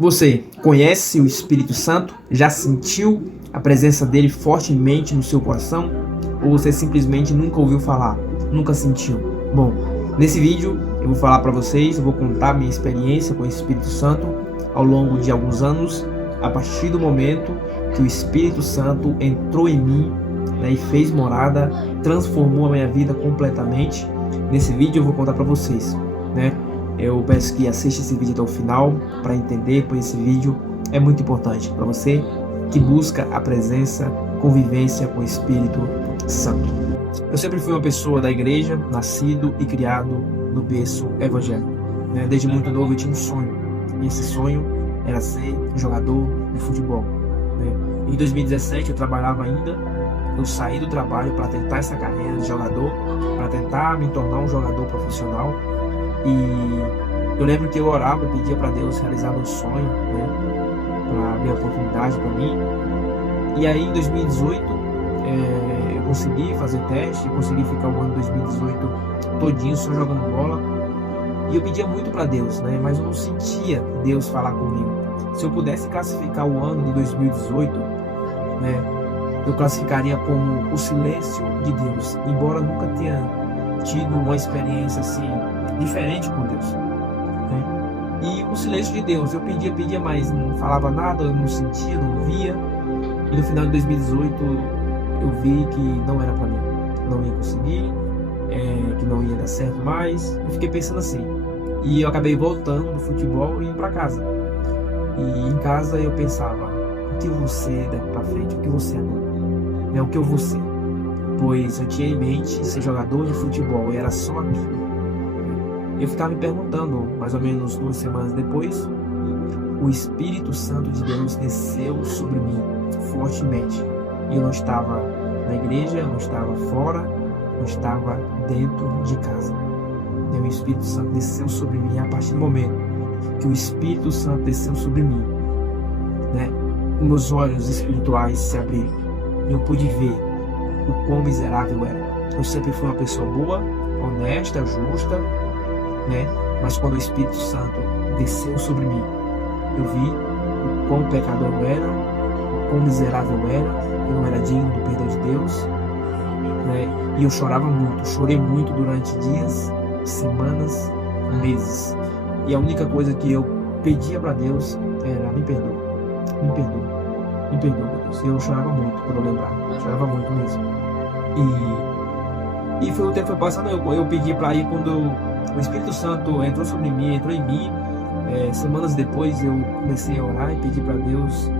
Você conhece o Espírito Santo? Já sentiu a presença dele fortemente no seu coração? Ou você simplesmente nunca ouviu falar, nunca sentiu? Bom, nesse vídeo eu vou falar para vocês, eu vou contar minha experiência com o Espírito Santo ao longo de alguns anos, a partir do momento que o Espírito Santo entrou em mim, e fez morada, transformou a minha vida completamente. Nesse vídeo eu vou contar para vocês, Eu peço que assista esse vídeo até o final para entender, pois esse vídeo é muito importante para você que busca a presença, convivência com o Espírito Santo. Eu sempre fui uma pessoa da igreja, nascido e criado no berço evangélico. Desde muito novo eu tinha um sonho, e esse sonho era ser jogador de futebol. Em 2017 eu trabalhava ainda, eu saí do trabalho para tentar essa carreira de jogador, para tentar me tornar um jogador profissional. E eu lembro que eu orava e pedia para Deus realizar meu sonho, para abrir a oportunidade para mim. E aí em 2018 eu consegui fazer teste, consegui ficar o ano 2018 todinho só jogando bola. E eu pedia muito para Deus, mas eu não sentia Deus falar comigo. Se eu pudesse classificar o ano de 2018, eu classificaria como o silêncio de Deus, embora eu nunca tenha tido uma experiência assim diferente com Deus, E o silêncio de Deus, eu pedia, mas não falava nada, eu não sentia, não via. E no final de 2018 eu vi que não era para mim, não ia conseguir, que não ia dar certo mais. Eu fiquei pensando assim, e eu acabei voltando do futebol e indo para casa. E em casa eu pensava, o que eu vou ser daqui para frente, o que você é, o que eu vou ser? Pois eu tinha em mente ser jogador de futebol e era só aquilo. Eu ficava me perguntando, mais ou menos 2 semanas depois, o Espírito Santo de Deus desceu sobre mim fortemente. E eu não estava na igreja, eu não estava fora, eu estava dentro de casa. E o Espírito Santo desceu sobre mim. A partir do momento que o Espírito Santo desceu sobre mim, meus olhos espirituais se abriram. Eu pude ver o quão miserável eu era. Eu sempre fui uma pessoa boa, honesta, justa, mas quando o Espírito Santo desceu sobre mim, eu vi o quão pecador eu era, o quão miserável eu era, eu não era digno do perdão de Deus, e eu chorava muito, chorei muito durante dias, semanas, meses. E a única coisa que eu pedia para Deus era: me perdoa, me perdoa, me perdoa, meu Deus. E eu chorava muito quando eu lembrava, chorava muito mesmo. E o tempo foi passando, eu pedi para ir quando o Espírito Santo entrou sobre mim, entrou em mim. Semanas depois eu comecei a orar e pedir para Deus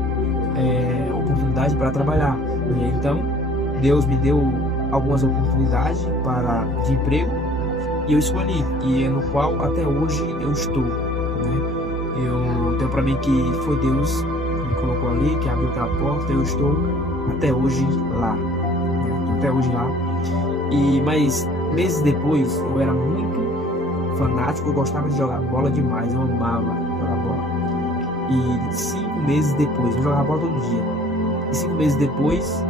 oportunidade para trabalhar. E então Deus me deu algumas oportunidades de emprego e eu escolhi, e é no qual até hoje eu estou. Eu tenho para mim que foi Deus que me colocou ali, que abriu aquela porta. Eu estou até hoje lá, até hoje lá. Mas meses depois eu era muito fanático, eu gostava de jogar bola demais, eu amava jogar bola. E 5 meses depois, eu jogava bola todo dia. E 5 meses depois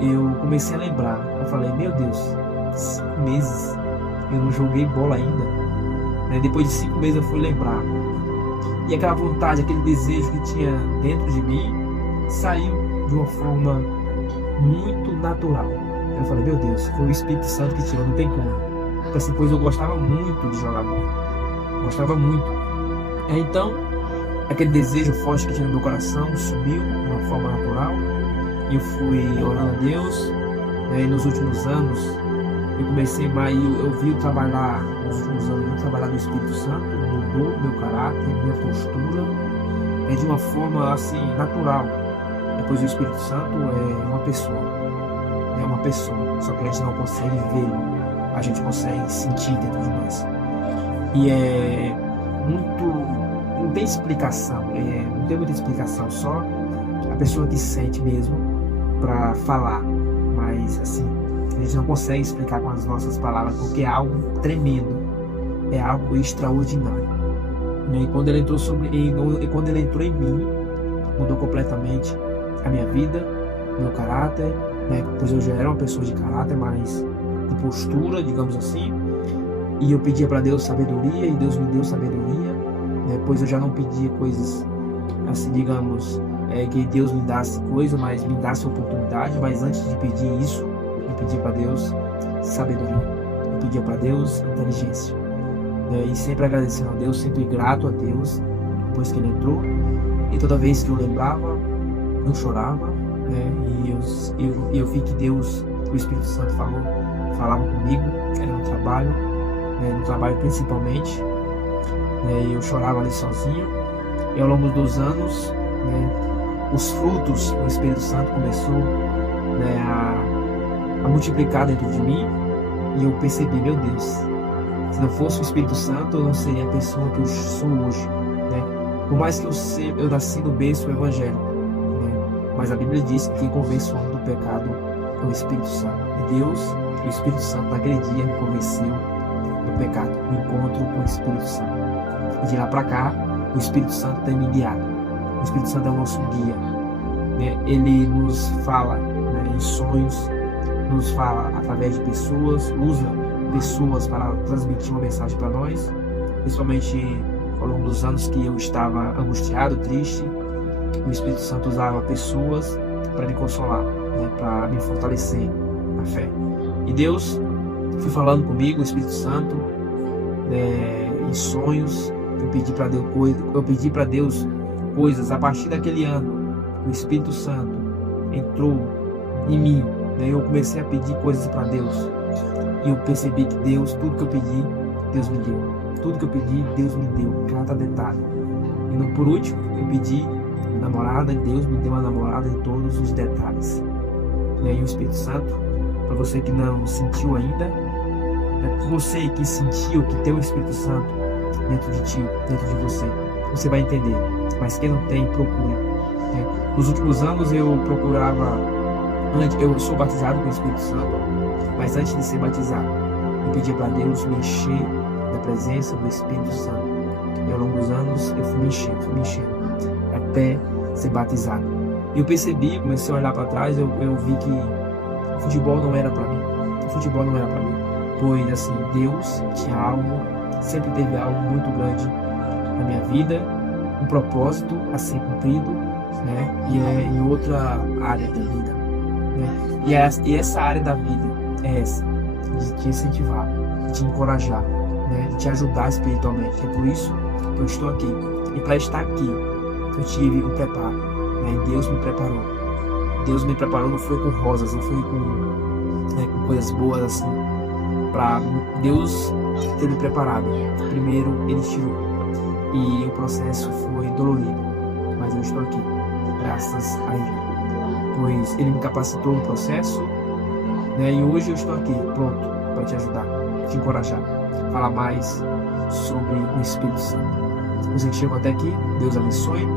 eu comecei a lembrar. Eu falei, meu Deus, 5 meses eu não joguei bola ainda. Depois de 5 meses eu fui lembrar. E aquela vontade, aquele desejo que tinha dentro de mim saiu de uma forma muito natural. Eu falei, meu Deus, foi o Espírito Santo que tirou, não tem como. Porque assim, pois eu gostava muito de jogar bola. Gostava muito. Então, aquele desejo forte que tinha no meu coração subiu de uma forma natural. E eu fui orando a Deus. E nos últimos anos, eu comecei mais, eu vi trabalhar, nos últimos anos, eu vi trabalhar no Espírito Santo, mudou meu caráter, minha postura, de uma forma assim, natural. Depois o Espírito Santo é uma pessoa, só que a gente não consegue vê-lo, a gente consegue sentir dentro de nós. E não tem explicação, não tem muita explicação, só a pessoa que sente mesmo para falar, mas assim, a gente não consegue explicar com as nossas palavras, porque é algo tremendo, é algo extraordinário. E quando ele entrou em mim, mudou completamente a minha vida, meu caráter, pois eu já era uma pessoa de caráter, mas de postura, digamos assim. E eu pedia para Deus sabedoria, e Deus me deu sabedoria, pois eu já não pedia coisas assim, digamos, que Deus me desse coisa, mas me desse oportunidade. Mas antes de pedir isso, eu pedi para Deus sabedoria, eu pedia para Deus inteligência, né? E sempre agradecendo a Deus, sempre grato a Deus depois que Ele entrou. E toda vez que eu lembrava, eu chorava, né? E eu vi que Deus, o Espírito Santo falava comigo, era no trabalho, né? No trabalho principalmente, né? E eu chorava ali sozinho. E ao longo dos anos, né, os frutos do Espírito Santo começou, né, a multiplicar dentro de mim. E eu percebi, meu Deus, se não fosse o Espírito Santo, eu não seria a pessoa que eu sou hoje, né? Por mais que eu nasci no berço evangélico, né? Mas a Bíblia diz que convence o homem do pecado é o Espírito Santo. E Deus, o Espírito Santo, naquele dia me convenceu do pecado, o encontro com o Espírito Santo. E de lá para cá, o Espírito Santo tem me guiado. O Espírito Santo é o nosso guia, né? Ele nos fala, né, em sonhos, nos fala através de pessoas, usa pessoas para transmitir uma mensagem para nós, principalmente ao longo dos anos que eu estava angustiado, triste. O Espírito Santo usava pessoas para me consolar, né, para me fortalecer na fé. E Deus foi falando comigo, o Espírito Santo, né, em sonhos. Eu pedi para Deus coisas. A partir daquele ano, o Espírito Santo entrou em mim, né? Eu comecei a pedir coisas para Deus. E eu percebi que Deus, tudo que eu pedi, Deus me deu. Tudo que eu pedi, Deus me deu, cada detalhe. E por último, eu pedi namorada, e Deus me deu uma namorada em todos os detalhes. E aí o Espírito Santo, para você que não sentiu ainda, você que sentiu que tem o Espírito Santo dentro de ti, dentro de você vai entender. Mas quem não tem, procure, né? Nos últimos anos eu procurava, eu sou batizado com o Espírito Santo, mas antes de ser batizado, eu pedia para Deus me encher da presença do Espírito Santo. E ao longo dos anos eu fui me enchendo, até ser batizado. E eu percebi, comecei a olhar para trás, eu vi que o futebol não era para mim. Pois assim, Deus tinha algo, sempre teve algo muito grande na minha vida, um propósito a ser cumprido, né? E é em outra área da vida, né? E essa área da vida é essa, de te incentivar, de te encorajar, né? De te ajudar espiritualmente. É por isso que eu estou aqui. E para estar aqui, eu tive um preparo, né? E Deus me preparou. Deus me preparou, não foi com rosas, não foi com coisas boas assim. Para Deus ter me preparado, primeiro Ele tirou, e o processo foi dolorido, mas eu estou aqui graças a Ele, pois Ele me capacitou no processo, né? E hoje eu estou aqui pronto para te ajudar, te encorajar, falar mais sobre o Espírito Santo. Você que chegou até aqui, Deus abençoe,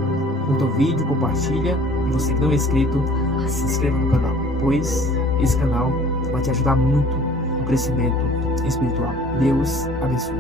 curta o vídeo, compartilha, e você que não é inscrito, se inscreva no canal, pois esse canal vai te ajudar muito no crescimento espiritual. Deus abençoe.